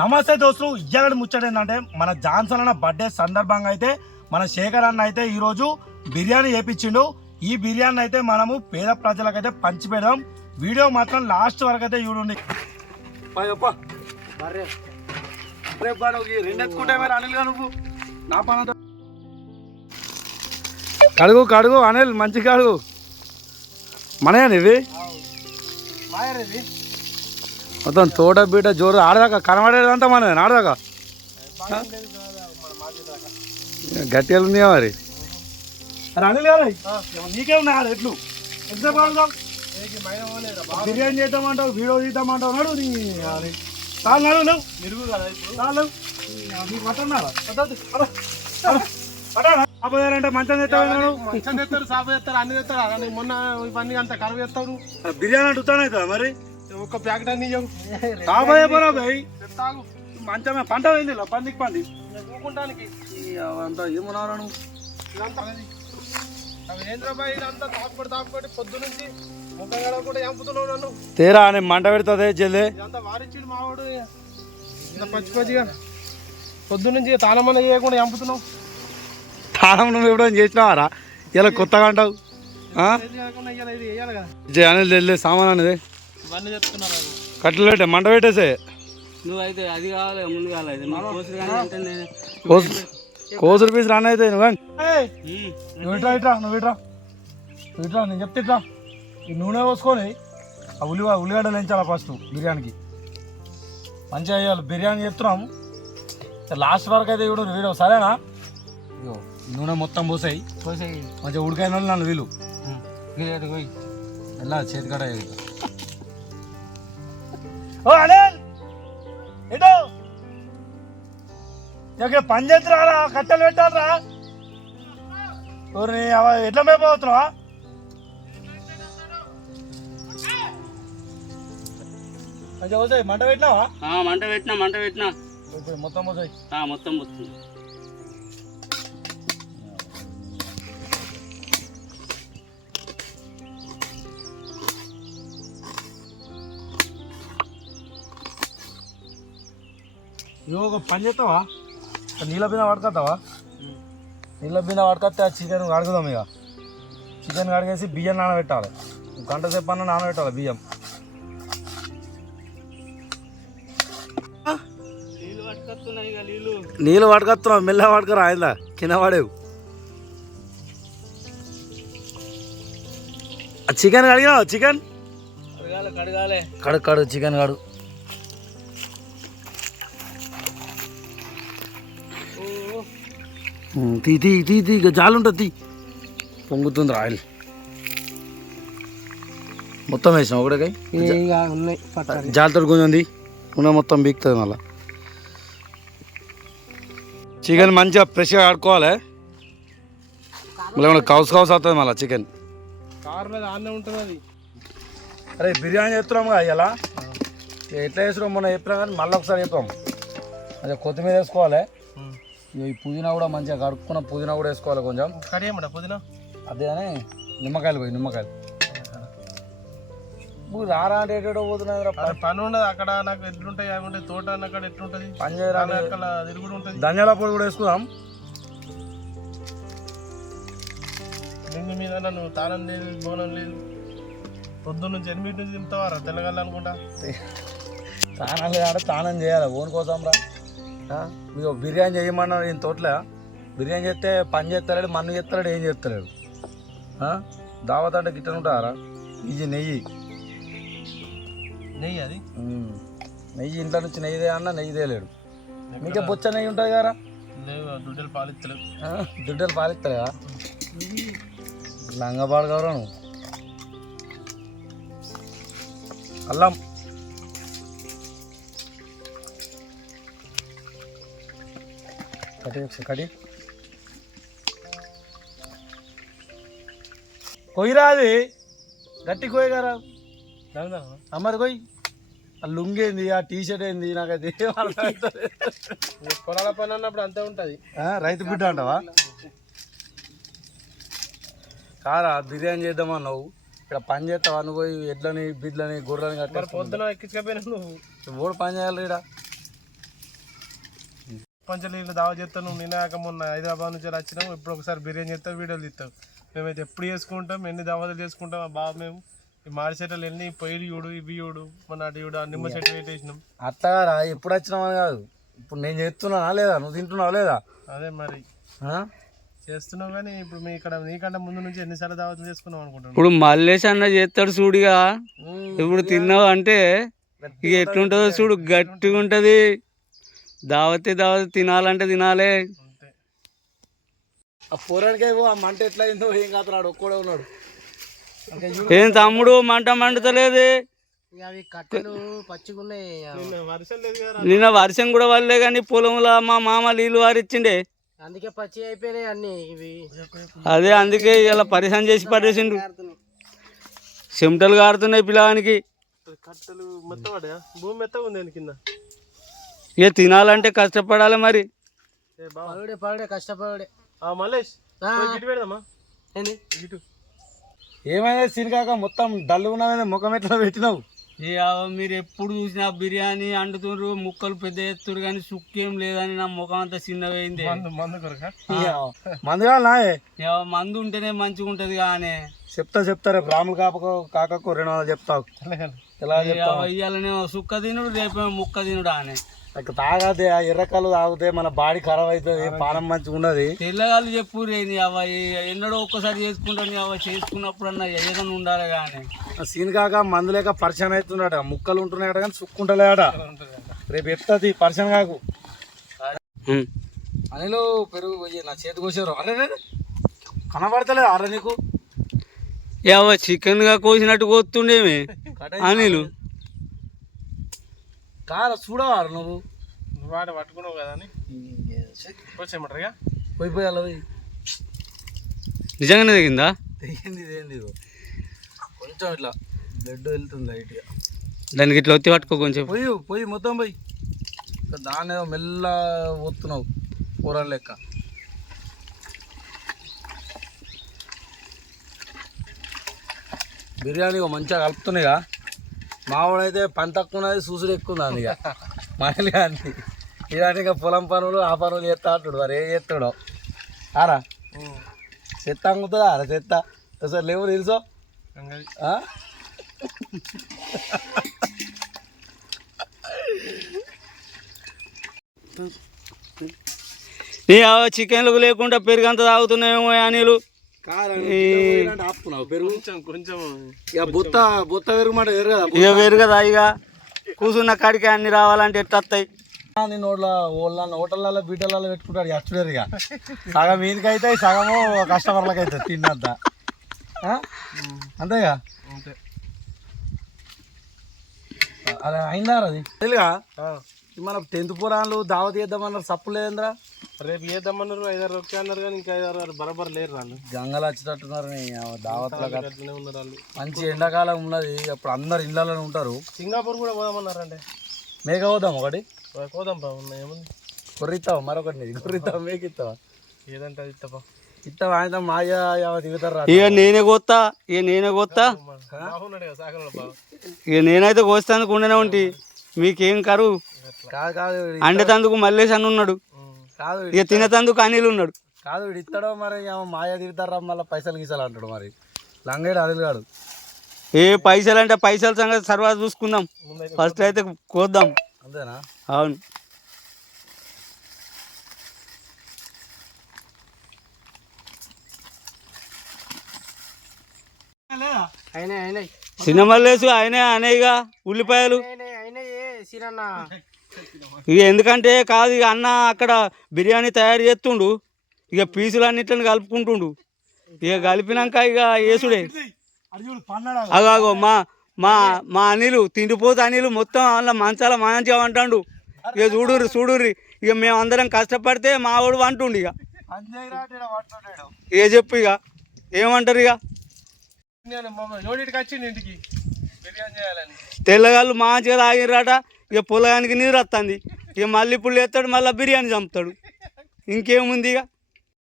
నమస్తే దోస్తులు ఇయ్యాలని ముచ్చట ఏంటంటే మన జాన్సన్ అన్న బర్త్డే సందర్భంగా అయితే మన శేఖర్ అన్న అయితే ఈరోజు బిర్యానీ చేపించిండు. ఈ బిర్యానీ అయితే మనము పేద ప్రజలకైతే పంచి పెడదాం వీడియో మాత్రం లాస్ట్ వరకు అయితే చూడండి. కడుగు కడుగు అనిల్ మంచి కడుగు. మనయా ఇవి మొత్తం తోట బీట జోరు ఆడదాకా కనబడేదంతా మన ఆడదాకా. గట్టిగా ఉంది మరి? నీకే ఉన్నాయి ఎట్లు బిర్యానీ చేద్దామంటావు వీడియో తీద్దామంటావు నాడు నీ. చాలు నాడు నువ్వు నిరుగు కదా ఇప్పుడు? చాలు నీకు మటన్నారా అబ్బాయి మంచం తెస్తావు మంచం తెస్తారు సాపు తెస్తారు అన్ని నీకు మొన్న ఇవన్నీ అంత కరువు చేస్తారు బిర్యానీ అవుతుందా మరి? ఒక్క ప్యాకెట్ అన్ని కాబోయే పోరా భయ్ మంచమే పంట పోయింది పందికి పంది. ఊకుంటానికి అంతా ఏమన్నారా నువ్వు? ఇదంతా. అవి ఏంద్రబాయి ఇదంతా తాకుపడి తాకుపడి పొద్దు నుంచి ముఖం కూడా చంపుతున్నావు నన్ను? తేరా అని మంట పెడుతుంది వారిచ్చిడు మావాడు. పచ్చి పచ్చిగా. పొద్దు నుంచి తాళమన్న చేయకుండా చంపుతున్నావు తాళం నువ్వు ఎప్పుడైనా చేసినావారా? ఇలా కొత్తగా అంటావు. ఇది వెళ్ళే సామాన్ అనేది చెప్తున్నారు కట్టెలు పెట్టే మంట పెట్టేసే. నువ్వైతే అది కావాలి ముందు కావాలి. కోసులు పీసు రాని అయితే నువ్వు నువ్వు ఇట్రా ఇట్రా నువ్వు ఇట్రా. నువ్వు ఇట్రా నేను చెప్తే ఇట్రా. ఈ నూనె పోసుకొని ఆ ఉల్లి ఉల్లిగడ్డలు వేయించాలి ఫస్ట్ బిర్యానీకి. మంచిగా వేయాలి బిర్యానీ చెప్తున్నాము లాస్ట్ వరకు అయితే ఇప్పుడు వీడియో సరేనా? నూనె మొత్తం పోసాయి. కోసేయి మంచిగా ఉడికైన వాళ్ళు నన్ను వీలు గిరియట్ పోయి? ఎలా చేతి కడ ఓ అనిల్! ఇటు ఇక పని చేస్తురా కట్టెలు పెట్టాలరా ఊరిని ఎట్లా మేపోతున్నావా మంట పెట్టినావా? మంట పెట్టినా మంట పెట్టినా. మొత్తం మొత్తం మొత్తం ఇగో ఒక పని చేస్తావా? నీళ్ళ బింద పడుకొస్తావా నీళ్ళ బింద పడుకొస్తే ఆ చికెన్ కడుగుదాం ఇక. చికెన్ కడిగేసి బియ్యం నానబెట్టాలి. గంట సేపు అన్న నానబెట్టాలి బియ్యం. నీళ్ళు పట్టుకొస్తున్నావు మెల్ల పట్టుకురా ఆయన కింద పడేవు. Chicken కడిగినావు chicken? కడుగు కడుగు చికెన్ కడుగు తీ తీ తీ తీ ఇక జాలు ఉంటుంది తీ. పొంగుతుంది ఆయిల్ మొత్తం వేసాం ఒకటికై ఇక ఉన్నాయి జాలతో కొంచెం ఉంది నూనె మొత్తం బీక్తుంది మళ్ళీ. చికెన్ మంచిగా ఫ్రెష్గా ఆడుకోవాలి మళ్ళీ కౌస్ కౌస్ అవుతుంది మళ్ళీ చికెన్. ఉంటుంది అది. అరే బిర్యానీ చేస్తున్నాం ఇలా ఎట్లా చేస్తున్నాం మొన్న చెప్పినా కానీ మళ్ళీ ఒకసారి చెప్పాం. మంచిగా కొత్తిమీర వేసుకోవాలి. ఈ పుదీనా కూడా మంచిగా కడుక్కున్న పుదీనా కూడా వేసుకోవాలి కొంచెం. కడియమ్మట పుదీనా? అదే అని నిమ్మకాయలు పోయి నిమ్మకాయలు. నువ్వు రారా అంటే ఎటో పోతున్నాయి పని ఉండదు అక్కడ నాకు ఎట్లుంటాయి అవి ఉంటాయి తోట అక్కడ ఎట్లుంటది? పని పని అక్కడ తిరుగుడు ఉంటుంది. ధనియాల పొడి కూడా వేసుకుందాం. నింగు మీద నన్ను తాళం లేదు బోనం లేదు. పొద్దున్న నుంచి ఎనిమిది నుంచి తింటావారా తెల్లగల్ల అనుకుంటా? స్నానం చేయాలంటే స్నానం చేయాలి ఓన్ కోసం రా. మీరు బిర్యానీ చేయమన్నారు ఈయన తోటలే. బిర్యానీ చేస్తే పని చేస్తలేడు మన్ను చేస్తలేడు ఏం చేస్తలేడు. ఆ? దావత్ అంటే గిట్టను ఉంటారా? ఇది నెయ్యి. నెయ్యి అది. నెయ్యి ఇంట్లో నుంచి నెయ్యి అన్న నెయ్యి తేలేడు. మీకే బొచ్చ నెయ్యి ఉంటుంది కదా దుడ్డలు పాలిత్తలేవు దుడ్డలు పాలిస్తాయా లంగబాడు గౌరవ నువ్వు. అల్లం. కటి ఒకసారి కటి కొయ్యరా అది గట్టి కొయ్యగారా అమ్మది కొయ్యి. ఆ లుంగ్ ఏంది ఆ టీ షర్ట్ ఏంది నాకు అది. పొలాల పని అన్నప్పుడు అంతే ఉంటుంది. ఆ, రైతు బిడ్డ అంటావా? కారా బిర్యానీ చేద్దామన్నావు. ఇక్కడ పని చేస్తావా నువ్వు ఎడ్లని బిడ్లని గొర్రెలని కట్టేస్తావు పొద్దున ఎక్కించకపోయినా నువ్వు. ఓడి పని చేయాలి ఈడ? పంచలీలు దావా చేస్తాను నినాక మొన్న హైదరాబాద్ నుంచి వచ్చినాం ఇప్పుడు ఒకసారి బిర్యానీ చేస్తాం వీడియోలు తీస్తాం. మేమైతే ఎప్పుడు చేసుకుంటాం ఎన్ని దావాలు చేసుకుంటాం ఆ బాబు మేము ఈ మాడి చెట్లు ఎన్ని పొయ్యిలు చూడు ఇవి చూడు మన అటు చూడు ఆ నిమ్మ చెట్టు పెట్టేసినాం అట్లా ఎప్పుడు వచ్చినామని కాదు. ఇప్పుడు నేను చేస్తున్నానా లేదా? నువ్వు తింటున్నావు లేదా? అదే మరి. ఆ? చేస్తున్నాం కానీ ఇప్పుడు మీ ఇక్కడ నీకంటే ముందు నుంచి ఎన్నిసార్లు దావతులు చేసుకున్నాం అనుకుంటున్నాం ఇప్పుడు మల్లేష్ అన్న చేస్తాడు చూడుగా. ఇప్పుడు తిన్నావు అంటే ఇక ఎట్లుంటుందో చూడు గట్టిగా ఉంటుంది దావతే దావతి తినాలంటే తినాలే. ఆ పోరాడికి ఆ మంట ఎట్లా అయిందో ఏం కాదు ఒక్కడే ఉన్నాడు. ఏం తమ్ముడు మంట మండుతలేదు. నిన్న వర్షం కూడా వల్లే కానీ పొలంలో మా మామ నీళ్ళు వారిచ్చిండే. అందుకే పచ్చి అయిపోయినాయి అన్ని ఇవి. అదే అందుకే ఇలా పరిశాన్ చేసి పడేసిండు చెమటలు కారుతున్నాయి పిల్లగానికి కట్టెలు మెత్త భూమి మెత్తగా ఉంది కింద? ఇక తినాలంటే కష్టపడాలి మరి. పరుడే పరుడే కష్టపరుడే మల్లేష్ పెడదామా? ఇటు. ఏమైనా సీన్ కాక మొత్తం డల్ ఉన్నామైనా ముఖం ఎట్లా పెట్టినావు? ఏ మీరు ఎప్పుడు చూసినా బిర్యానీ అండుతుండ్రు ముక్కలు పెద్ద ఎత్తురు కానీ సుక్కేం లేదని నా ముఖం అంతా చిన్నపోయింది మందు మందు కొరక? మందు కావాలా మందు ఉంటేనే మంచిగా ఉంటది కానీ. చెప్తా చెప్తా రేపు రాములు కాపకు కాకకు రెండు వందలు చెప్తావు. ఇయ్యాలనే సుక్క తినుడు రేపే ముక్క తినుడు అని తాగాదే ఆ ఎర్రకల్లు తాగితే మన బాడీ ఖరాబ్ అవుతుంది పానం మంచిగా ఉండదు తెల్లగాళ్ళు చెప్పు రేని అవ్వ. ఏ- ఎన్నడో ఒక్కసారి చేసుకుంటాను అవ్వ. చేసుకున్నప్పుడన్నా ఏదైనా ఉండాలి కానీ ఆ సీన్ కాక మందు లేక పరిచయం అవుతున్నాడ ముక్కలు ఉంటున్నాయట కానీ సుక్కుంటలేడ రేపు ఎత్తది పరిచయం కాకు. అనిలో పెరుగు పోయి నా చేతి కోసారు. అరే. కనబడతలేదు అరే నీకు? చికెన్గా కోసినట్టు కోస్తుండేమి. అనిలు. కాదు చూడవారు నువ్వు. నువ్వు ఆడ పట్టుకున్నావు కదా అని. వచ్చేయమంటారుగా పోయి పోయి అలా పోయి. నిజంగానే దిగిందా తెగింది ఇదేంది ఇగో. కొంచెం ఇట్లా బ్లడ్ వెళ్తుంది లైట్గా. దానికి ఇట్లా ఒత్తి పట్టుకో కొంచెం. పోయి పోయి మొత్తం పోయి. ఇక దాన్ని ఏదో మెల్ల పోతున్నావు కూర లెక్క. బిర్యానీ మంచిగా కలుపుతున్నాయిగా. మావాడైతే పని తక్కువ ఉన్నది చూసుడు ఎక్కువ ఉన్నది ఇక. మనలు కానీ ఇలాంటి ఇంకా పొలం పనులు ఆ పనులు చేస్తా అంటాడు మరి ఏం చేస్తాడు. ఆరా? చెత్త అంగుతుందా? ఆరా చెత్త? సార్ లేవు తెలుసో నీ చికెన్లకు లేకుండా పెరుగంత తాగుతున్నాయేమో అనిలు బొత్త బొత్త పెరుగు? మాట వేరు కదా ఇక వేరు కదా ఇక కూర్చున్న కాడికి అన్ని రావాలంటే ఎట్లా వస్తాయి? నీ నోట్ల ఓళ్ళ హోటళ్ళలో బీటలలో పెట్టుకుంటాడు ఎస్టుడేరు ఇక. సగం మీదికి అయితే సగము కస్టమర్లకు అవుతుంది తిన్నంత? అంతేగా అంతే. అది అయిందా అది? తెలుగా ఆ. మన టెన్త్ పురాణాలు దావత్ చేద్దామన్నారు సప్పు లేదురా రేపు చేద్దామన్నారు ఐదారు ఒకే అన్నారు కానీ ఇంకా ఐదారు బరబర్ లేరు వాళ్ళు. గంగలు వచ్చేటట్టున్నారు నీ దావత్లో అట్లనే ఉన్నారు వాళ్ళు. మంచి ఎండాకాలం ఉన్నది అప్పుడు అందరు ఇళ్ళలోనే ఉంటారు. సింగపూర్ కూడా పోదామన్నారండి. మేక పోదాం ఒకటి. పోదాం బా ఉన్నాయి ఏముంది. కొర్రిస్తావా మరొకటి నీది. కొర్రిస్తావా మేక ఇస్తావా ఏదంటే అది ఇత్తపా ఇస్తావా ఆయన మాయ దిగుతారు రా. ఇక నేనే కోస్తా ఇక నేనే కోస్తా ఇక నేనైతే కోస్తానికి ఉండనే ఉంటి. మీకేం కరువు? కాదు కాదు మల్లేసి అని ఉన్నాడు. కాదు ఇక తినేతందుకు అనిల్ ఉన్నాడు. కాదు వీడు ఇస్తాడో మరి ఏమో మాయ దిగుతారా మళ్ళీ పైసలు గీసాలు అంటాడు మరి. లంగేడు అదిగాడు ఏ పైసలు అంటే పైసల సంగతి తర్వాత చూసుకుందాం. ఫస్ట్ అయితే కోద్దాం. అంతేనా? అవును. అయినాయి సినిమాలేసు ఆయనే అనేగా ఉల్లిపాయలు. ఇక ఎందుకంటే కాదు ఇక అన్న అక్కడ బిర్యానీ తయారు చేస్తుండు. ఇక పీసులు అన్నిట్లని కలుపుకుంటుండు. ఇక కలిపినాక ఇక యేసుడే. అది చూడు పన్నాడు అగో అగో మా మా మా అనిలు తిండిపోతే అనిలు మొత్తం అలా మంచాల మంచిగా అంటాడు ఇక చూడుర్రి చూడుర్రి. ఇక మేము అందరం కష్టపడితే మా వాడు అంటుండు ఇక. ఇక చెప్పు ఇక. ఏమంటారు ఇక? తెల్లగాళ్ళు మంచిగా తాగిర్రాట ఇక పొలగానికి నీరు వస్తుంది ఇక మళ్ళీ ఇప్పుడు ఎత్తాడు మళ్ళీ బిర్యానీ చంపుతాడు. ఇంకేముంది ఇక?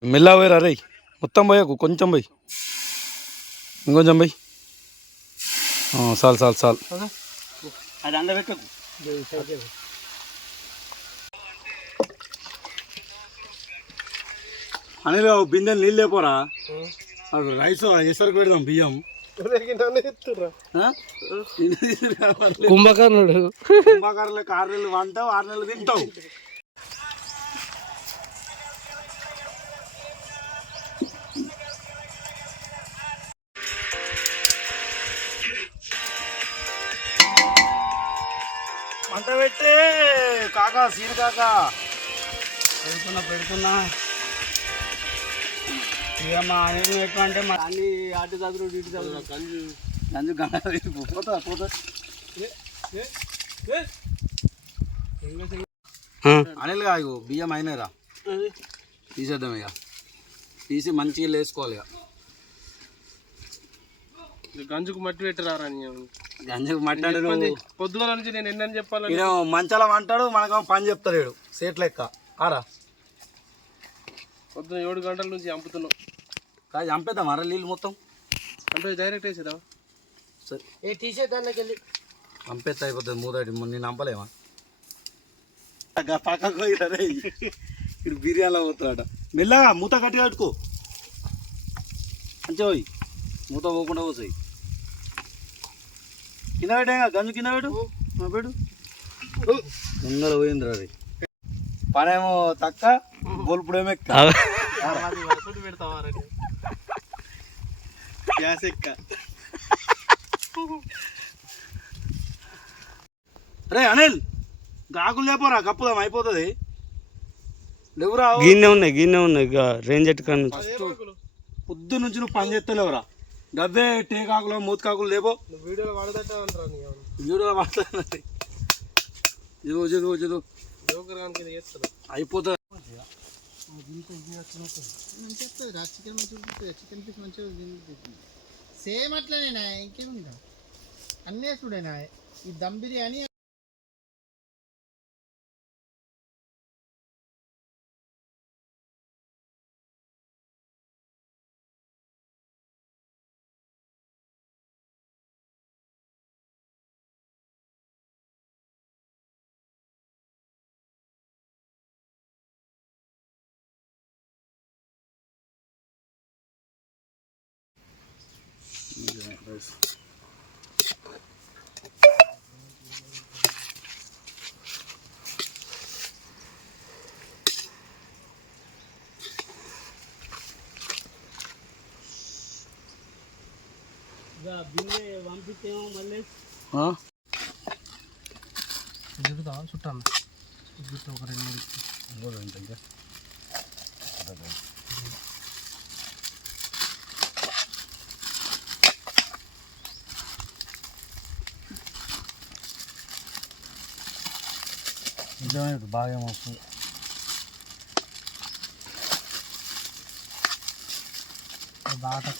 మెల్ల పోయిరా రే మొత్తం పోయకు కొంచెం పోయి. ఇంకొంచెం పోయి. చాలు చాలు చాలు అది అందబెట్టకు అనిల్ బిందెలు నీళ్ళు లేపోరా అది రైస్ ఎసరికి పెడదాం బియ్యం. కుంభకర్ణుడు. కుంభకర్ణులకు ఆరు నెలలు వంటావు ఆరు నెలలు తింటావు. మంట పెట్టే కాకా సీన్ కాకా. పెడుతున్నా పెడుతున్నా. ఇక మా అంటే మా అన్ని అటు ఇటు కంజు పోతా పోతా. అనిల్గా ఇగో బియ్యం అయినాయిరా తీసేద్దాం ఇక తీసి మంచిగా వేసుకోవాలి ఇక గంజుకు మట్టి పెట్టరారా గంజకు మట్టాడు పొద్దుగల నుంచి నేను ఎన్నని చెప్పాలని? ఈయన మంచాల అంటాడు మనకు పని చెప్తాడు సేట్ లెక్క ఆరా. పొద్దున ఏడు గంటల నుంచి చంపుతున్నావు కాదు చంపేద్దాం అర నీళ్ళు మొత్తం. అంటే డైరెక్ట్ వేసేదా సరే. ఏ తీసేదానికి వెళ్ళి. చంపేస్తే అయిపోతుంది మూదాటి నేను చంపలేమా? పక్కకు పోయిరే ఇడు బిర్యానీలో పోతాడట మెల్లగా మూత గట్టి కట్టుకో. మంచిగా పోయి. మూత పోకుండా పోతాయి కింద పెట్టేగా గంజు కింద పెట్టు. ఆ, పెట్టు. ముందర పోయింది అది. పనేమో తక్క ఎక్కువ. పెడతావా గ్యాస్ ఎక్క రే అనిల్ గాకులు లేపోరా కప్పుదాం అయిపోతుంది. లేవురా గిన్నె ఉన్నాయి గిన్నె ఉన్నాయి ఇక రేంజ్ ఎట్టుకొని పొద్దు నుంచి నువ్వు పని చేస్తలేవురా. గవ్వే టేకాకులు మూతకాకులు లేపో. నువ్వు వీడియోలో వాడదట్ట వీడియోలో మాట్లాడుతుంది చదువు చదువు చదువు జోకర్ మంచిగా ఇది చేస్తాను చికెన్ మంచిగా చికెన్ పీస్ మంచిగా సేమ్ అట్లనే ఇంకేముందా? అన్నీ చూడేనా ఈ దమ్ బిర్యానీ పంపిస్తేమో మళ్ళీ చుట్టాను ఒక రెండు మూడు బాగా వస్తుంది బాగా